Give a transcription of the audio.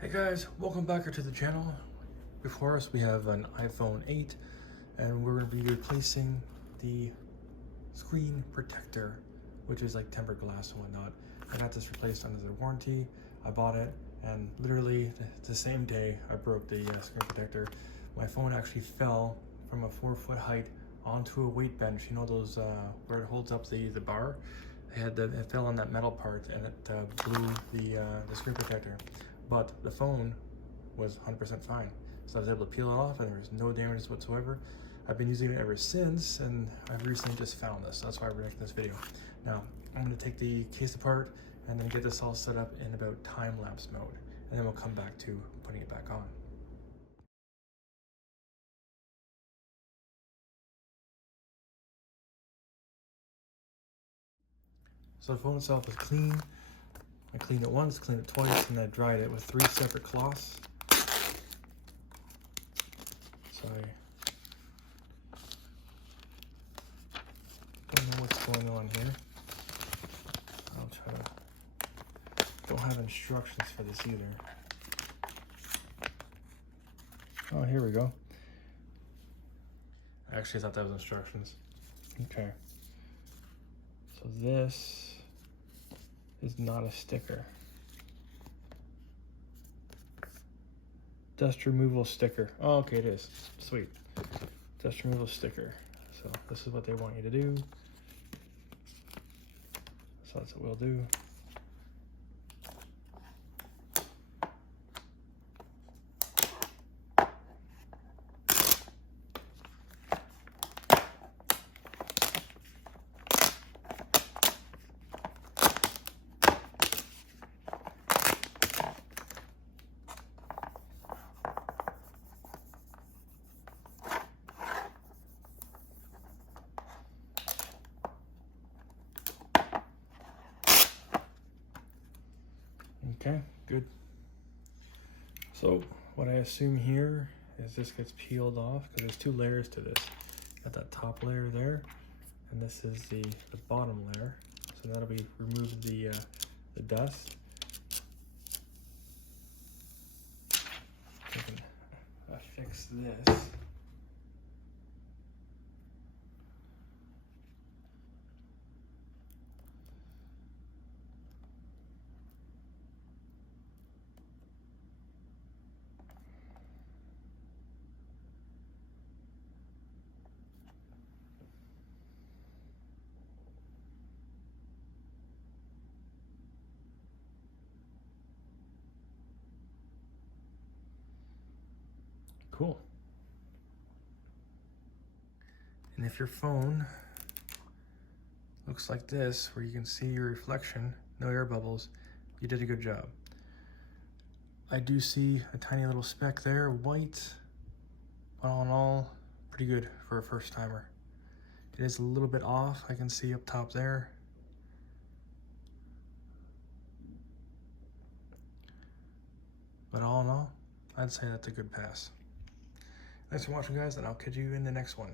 Hey guys, welcome back to the channel. Before us we have an iPhone 8 and we're going to be replacing the screen protector, which is like tempered glass and whatnot. I got this replaced under the warranty. I bought it and literally the same day I broke the screen protector. My phone actually fell from a 4-foot height onto a weight bench. You know those where it holds up the bar? It fell on that metal part and it blew the screen protector. But the phone was 100% fine. So I was able to peel it off and there was no damage whatsoever. I've been using it ever since and I've recently just found this. That's why we're making this video. Now, I'm gonna take the case apart and then get this all set up in about time-lapse mode. And then we'll come back to putting it back on. So the phone itself is clean. I cleaned it once, cleaned it twice, and I dried it with 3 separate cloths. So I don't know what's going on here. I'll try to, don't have instructions for this either. Oh, here we go. I actually thought that was instructions. Okay. So this is not a sticker. Dust removal sticker. Oh, okay, it is. Sweet. Dust removal sticker. So this is what they want you to do. So that's what we'll do. Okay, good. So what I assume here is this gets peeled off because there's 2 layers to this. Got that top layer there, and this is the bottom layer. So that'll be remove the dust. I can fix this. Cool. And if your phone looks like this, where you can see your reflection, no air bubbles, you did a good job. I do see a tiny little speck there, white. All in all, pretty good for a first timer. It is a little bit off, I can see up top there. But all in all, I'd say that's a good pass. Thanks for watching, guys, and I'll catch you in the next one.